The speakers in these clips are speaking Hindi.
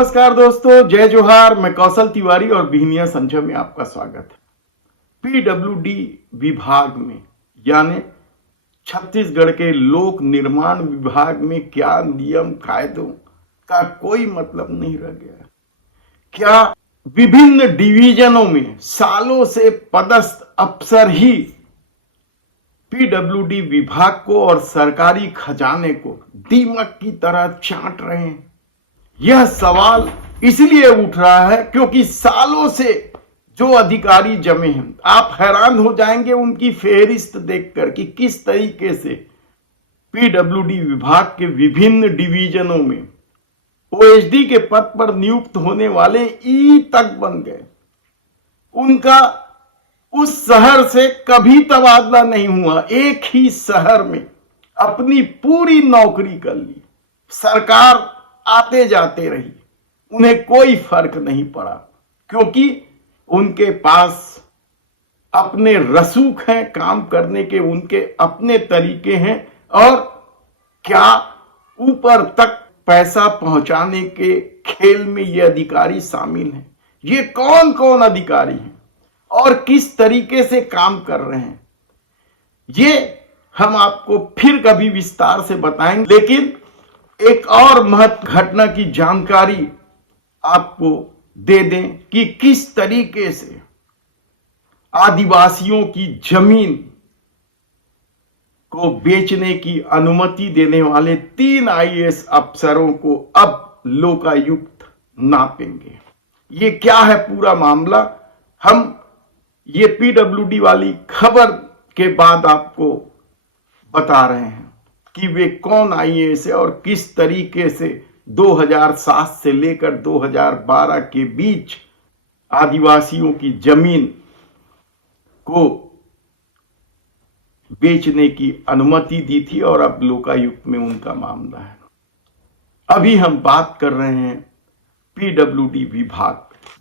नमस्कार दोस्तों, जय जोहार। मैं कौशल तिवारी और बिहनिया संजय में आपका स्वागत है। पीडब्ल्यूडी विभाग में यानी छत्तीसगढ़ के लोक निर्माण विभाग में क्या नियम कायदों का कोई मतलब नहीं रह गया? क्या विभिन्न डिवीजनों में सालों से पदस्थ अफसर ही पीडब्ल्यूडी विभाग को और सरकारी खजाने को दीमक की तरह चाट रहे हैं? यह सवाल इसलिए उठ रहा है क्योंकि सालों से जो अधिकारी जमे हैं, आप हैरान हो जाएंगे उनकी फेहरिस्त देखकर कि किस तरीके से पीडब्ल्यूडी विभाग के विभिन्न डिवीजनों में ओएसडी के पद पर नियुक्त होने वाले ई तक बन गए। उनका उस शहर से कभी तबादला नहीं हुआ, एक ही शहर में अपनी पूरी नौकरी कर ली। सरकार आते जाते रही, उन्हें कोई फर्क नहीं पड़ा क्योंकि उनके पास अपने रसूख हैं काम करने के, उनके अपने तरीके हैं और क्या ऊपर तक पैसा पहुंचाने के खेल में ये अधिकारी शामिल हैं। ये कौन कौन अधिकारी हैं और किस तरीके से काम कर रहे हैं, ये हम आपको फिर कभी विस्तार से बताएंगे। लेकिन एक और महत्व घटना की जानकारी आपको दे दें कि किस तरीके से आदिवासियों की जमीन को बेचने की अनुमति देने वाले 3 आईएएस अफसरों को अब लोकायुक्त नापेंगे। ये क्या है पूरा मामला, हम ये पीडब्ल्यूडी वाली खबर के बाद आपको बता रहे हैं कि वे कौन आईएएस है और किस तरीके से 2007 से लेकर 2012 के बीच आदिवासियों की जमीन को बेचने की अनुमति दी थी और अब लोकायुक्त में उनका मामला है। अभी हम बात कर रहे हैं पीडब्ल्यूडी विभाग,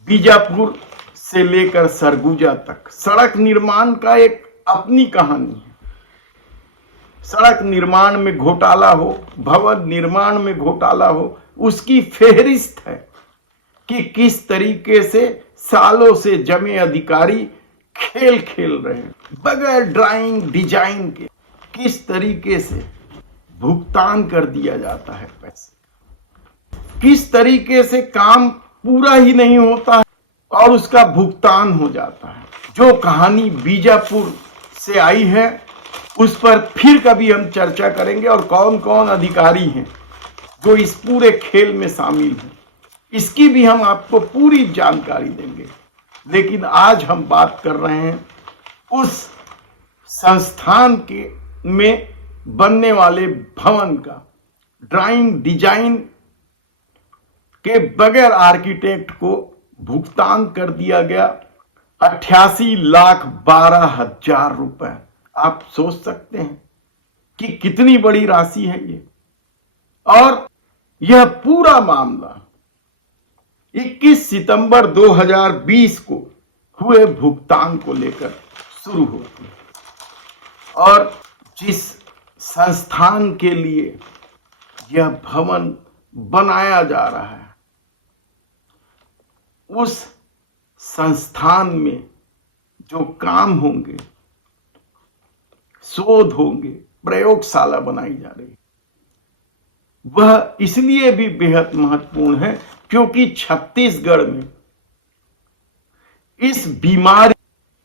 बीजापुर से लेकर सरगुजा तक सड़क निर्माण का एक अपनी कहानी है। सड़क निर्माण में घोटाला हो, भवन निर्माण में घोटाला हो, उसकी फेहरिस्त है कि किस तरीके से सालों से जमे अधिकारी खेल खेल रहे हैं बगैर ड्राइंग डिजाइन के। किस तरीके से भुगतान कर दिया जाता है पैसे, किस तरीके से काम पूरा ही नहीं होता है और उसका भुगतान हो जाता है। जो कहानी बीजापुर से आई है उस पर फिर कभी हम चर्चा करेंगे और कौन कौन अधिकारी हैं जो इस पूरे खेल में शामिल हैं, इसकी भी हम आपको पूरी जानकारी देंगे। लेकिन आज हम बात कर रहे हैं उस संस्थान के में बनने वाले भवन का ड्राइंग डिजाइन के बगैर आर्किटेक्ट को भुगतान कर दिया गया 88,12,000 रुपए। आप सोच सकते हैं कि कितनी बड़ी राशि है ये। और यह पूरा मामला 21 सितंबर 2020 को हुए भुगतान को लेकर शुरू होती है और जिस संस्थान के लिए यह भवन बनाया जा रहा है उस संस्थान में जो काम होंगे, शोध होंगे, प्रयोगशाला बनाई जा रही है, वह इसलिए भी बेहद महत्वपूर्ण है क्योंकि छत्तीसगढ़ में इस बीमारी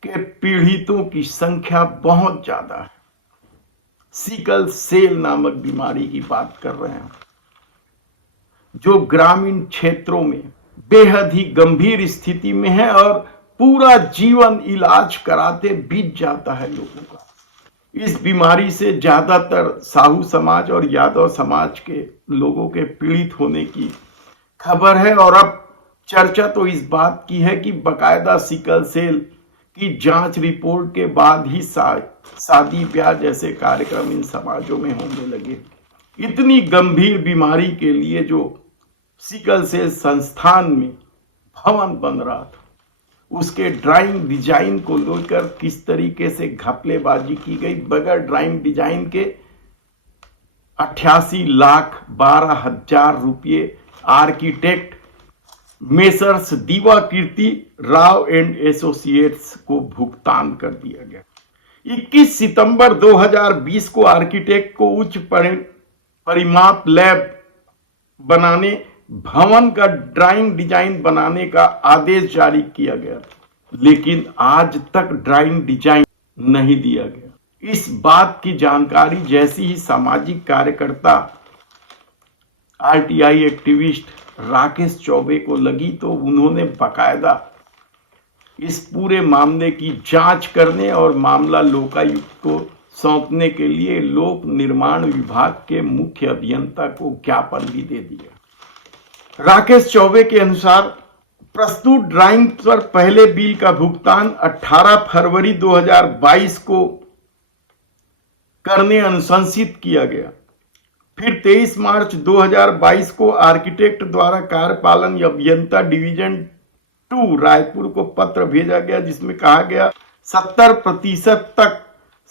के पीड़ितों की संख्या बहुत ज्यादा है। सिकल सेल नामक बीमारी की बात कर रहे हैं जो ग्रामीण क्षेत्रों में बेहद ही गंभीर स्थिति में है और पूरा जीवन इलाज कराते बीत जाता है लोगों का। इस बीमारी से ज्यादातर साहू समाज और यादव समाज के लोगों के पीड़ित होने की खबर है और अब चर्चा तो इस बात की है कि बकायदा सिकल सेल की जांच रिपोर्ट के बाद ही शादी ब्याह जैसे कार्यक्रम इन समाजों में होने लगे। इतनी गंभीर बीमारी के लिए जो सिकल सेल संस्थान में भवन बन रहा था उसके ड्राइंग डिजाइन को लेकर किस तरीके से घपलेबाजी की गई, बगैर ड्राइंग डिजाइन के 88,12,000 रुपये architect messrs Diva Kirti Rao and associates को भुगतान कर दिया गया। 21 सितंबर 2020 को आर्किटेक्ट को उच्च परिमाप लैब बनाने, भवन का ड्राइंग डिजाइन बनाने का आदेश जारी किया गया, लेकिन आज तक ड्राइंग डिजाइन नहीं दिया गया। इस बात की जानकारी जैसी ही सामाजिक कार्यकर्ता आरटीआई एक्टिविस्ट राकेश चौबे को लगी तो उन्होंने बकायदा इस पूरे मामले की जांच करने और मामला लोकायुक्त को सौंपने के लिए लोक निर्माण विभाग के मुख्य अभियंता को ज्ञापन भी दे दिया। राकेश चौबे के अनुसार प्रस्तुत ड्राइंग पर पहले बिल का भुगतान 18 फरवरी 2022 को करने अनुशंसित किया गया। फिर 23 मार्च 2022 को आर्किटेक्ट द्वारा कार्यपालन अभियंता डिवीजन 2 रायपुर को पत्र भेजा गया, जिसमें कहा गया 70% तक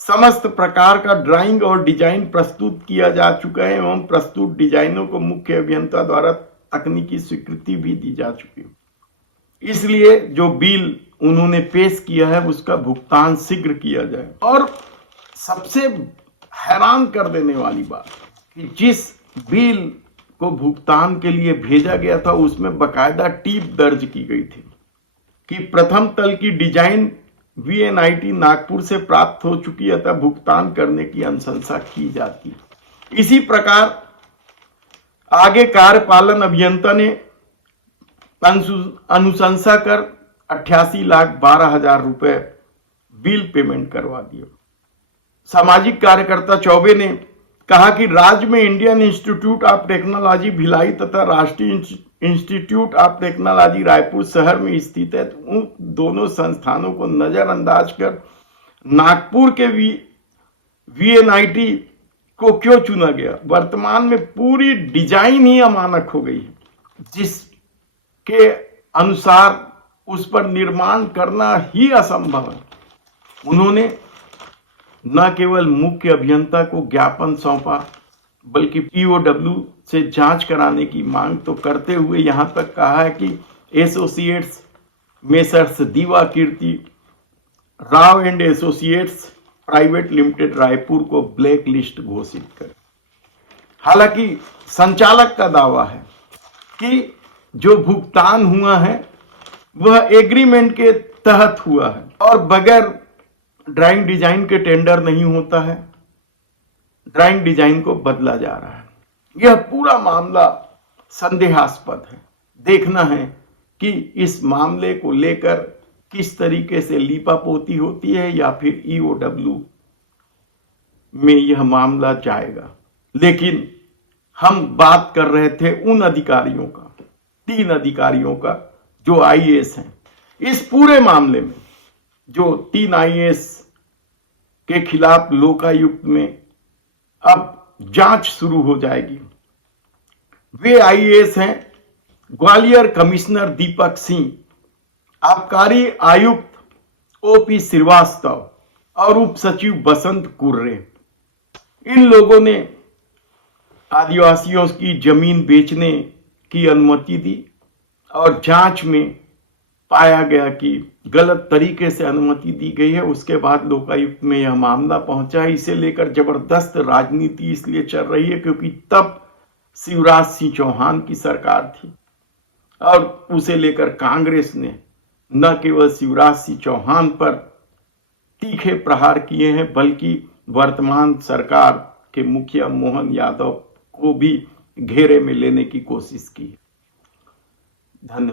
समस्त प्रकार का ड्राइंग और डिजाइन प्रस्तुत किया जा चुका है एवं प्रस्तुत डिजाइनों को मुख्य अभियंता द्वारा तकनीकी स्वीकृति भी दी जा चुकी है। इसलिए जो बिल उन्होंने पेश किया है उसका भुगतान शीघ्र किया जाए। और सबसे हैरान कर देने वाली बात कि जिस बिल को भुगतान के लिए भेजा गया था उसमें बकायदा टीप दर्ज की गई थी कि प्रथम तल की डिजाइन VNIT नागपुर से प्राप्त हो चुकी है, अतः भुगतान करने की अनुशंसा की जाती है। इसी प्रकार आगे कार्यपालन अभियंता ने अनुशंसा कर 88,12,000 रुपए बिल पेमेंट करवा दिया। सामाजिक कार्यकर्ता चौबे ने कहा कि राज्य में Indian institute of technology Bhilai तथा राष्ट्रीय इंस्टीट्यूट ऑफ टेक्नोलॉजी रायपुर शहर में स्थित है, तो उन दोनों संस्थानों को नजरअंदाज कर नागपुर के VNIT को क्यों चुना गया। वर्तमान में पूरी डिजाइन ही अमानक हो गई है, जिसके अनुसार उस पर निर्माण करना ही असंभव है। उन्होंने न केवल मुख्य अभियंता को ज्ञापन सौंपा बल्कि POW से जांच कराने की मांग तो करते हुए यहां तक कहा है कि associates messrs Diva Kirti Rao and associates private limited Raipur को ब्लैक लिस्ट घोषित करे। हालांकि संचालक का दावा है कि जो भुगतान हुआ है वह एग्रीमेंट के तहत हुआ है और बगैर ड्राइंग डिजाइन के टेंडर नहीं होता है, ड्राइंग डिजाइन को बदला जा रहा है। यह पूरा मामला संदेहास्पद है। देखना है कि इस मामले को लेकर किस तरीके से लीपापोती होती है या फिर EOW में यह मामला जाएगा। लेकिन हम बात कर रहे थे उन अधिकारियों का, 3 अधिकारियों का जो IAS हैं। इस पूरे मामले में जो 3 IAS के खिलाफ लोकायुक्त में अब जांच शुरू हो जाएगी। वे IAS हैं ग्वालियर कमिश्नर दीपक सिंह, आबकारी आयुक्त OP श्रीवास्तव और उप सचिव बसंत कुर्रे। इन लोगों ने आदिवासियों की जमीन बेचने की अनुमति दी और जांच में पाया गया कि गलत तरीके से अनुमति दी गई है। उसके बाद लोकायुक्त में यह मामला पहुंचा है। इसे लेकर जबरदस्त राजनीति इसलिए चल रही है क्योंकि तब शिवराज सिंह चौहान की सरकार थी और उसे लेकर कांग्रेस ने न केवल शिवराज सिंह चौहान पर तीखे प्रहार किए हैं बल्कि वर्तमान सरकार के मुखिया मोहन यादव को भी घेरे में लेने की कोशिश की। धन्यवाद।